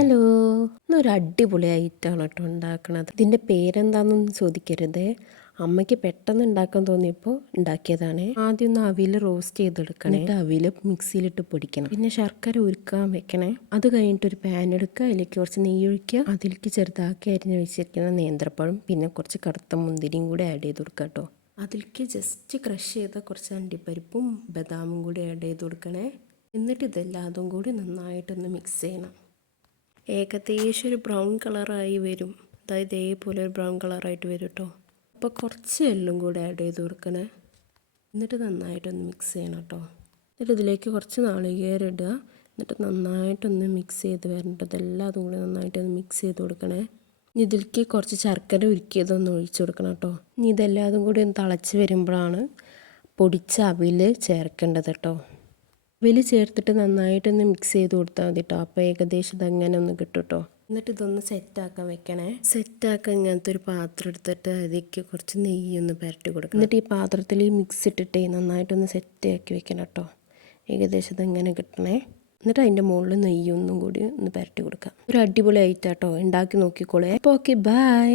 ഇന്നൊരു അടിപൊളി ഐറ്റമാണ് കേട്ടോ ഉണ്ടാക്കണത്. ഇതിന്റെ പേരെന്താണെന്നൊന്നും ചോദിക്കരുത്. അമ്മയ്ക്ക് പെട്ടെന്ന് ഉണ്ടാക്കാൻ തോന്നിയപ്പോൾ ഉണ്ടാക്കിയതാണ്. ആദ്യം ഒന്ന് അവിൽ റോസ്റ്റ് ചെയ്തെടുക്കണം. എന്നിട്ട് അവിൽ മിക്സിയിലിട്ട് പൊടിക്കണം. പിന്നെ ശർക്കര ഉരുക്കാൻ വെക്കണേ. അത് കഴിഞ്ഞിട്ട് ഒരു പാൻ എടുക്കുക. അതിലേക്ക് കുറച്ച് നെയ്യ് ഒഴിക്കുക. അതിലേക്ക് ചെറുതാക്കി അരിഞ്ഞ് വെച്ചിരിക്കുന്ന നേന്ത്രപ്പഴം പിന്നെ കുറച്ച് കറുത്ത മുന്തിരിയും കൂടി ആഡ് ചെയ്ത് കൊടുക്കുക കേട്ടോ. അതിലേക്ക് ജസ്റ്റ് ക്രഷ് ചെയ്ത കുറച്ച് അണ്ടിപ്പരിപ്പും ബദാമും കൂടി ആഡ് ചെയ്ത് കൊടുക്കണേ. എന്നിട്ട് ഇതെല്ലാതും കൂടി നന്നായിട്ടൊന്ന് മിക്സ് ചെയ്യണം. ഏകദേശം ഒരു ബ്രൗൺ കളറായി വരും. അതായത് ഇതേപോലെ ഒരു ബ്രൗൺ കളറായിട്ട് വരും കേട്ടോ അപ്പോൾ കുറച്ച് എല്ലും കൂടി ആഡ് ചെയ്ത് കൊടുക്കണേ. എന്നിട്ട് നന്നായിട്ടൊന്ന് മിക്സ് ചെയ്യണം കേട്ടോ എന്നിട്ട് ഇതിലേക്ക് കുറച്ച് നാളികേരം ഇടുക. എന്നിട്ട് നന്നായിട്ടൊന്ന് മിക്സ് ചെയ്ത് വരേണ്ടത് ഇതെല്ലാതും കൂടി നന്നായിട്ടൊന്ന് മിക്സ് ചെയ്ത് കൊടുക്കണേ. ഇനി ഇതിലേക്ക് കുറച്ച് ശർക്കര ഉരുക്കിയതൊന്ന് ഒഴിച്ചു കൊടുക്കണം കേട്ടോ ഇനി ഇതെല്ലാതും കൂടി ഒന്ന് തിളച്ച് വരുമ്പോഴാണ് പൊടിച്ച അവിൽ ചേർക്കേണ്ടത് കേട്ടോ അവിൽ ചേർത്തിട്ട് നന്നായിട്ടൊന്ന് മിക്സ് ചെയ്ത് കൊടുത്താൽ മതി കേട്ടോ അപ്പോൾ ഏകദേശം ഇതങ്ങനെ ഒന്ന് കിട്ടും കേട്ടോ എന്നിട്ട് ഇതൊന്ന് സെറ്റാക്കാൻ വെക്കണേ. സെറ്റാക്കാൻ ഇങ്ങനത്തെ ഒരു പാത്രം എടുത്തിട്ട് അതിലേക്ക് കുറച്ച് നെയ്യ് ഒന്ന് പുരട്ടി കൊടുക്കണം. എന്നിട്ട് ഈ പാത്രത്തിൽ ഈ മിക്സ് ഇട്ടിട്ട് നന്നായിട്ടൊന്ന് സെറ്റാക്കി വെക്കണം കേട്ടോ ഏകദേശം ഇതെങ്ങനെ കിട്ടണേ. എന്നിട്ട് അതിന്റെ മുകളിൽ നെയ്യൊന്നും കൂടി ഒന്ന് പുരട്ടി കൊടുക്കാം. ഒരു അടിപൊളി ആയിട്ടാട്ടോ ഉണ്ടാക്കി നോക്കിക്കോളേ. അപ്പോൾ ഓക്കെ ബൈ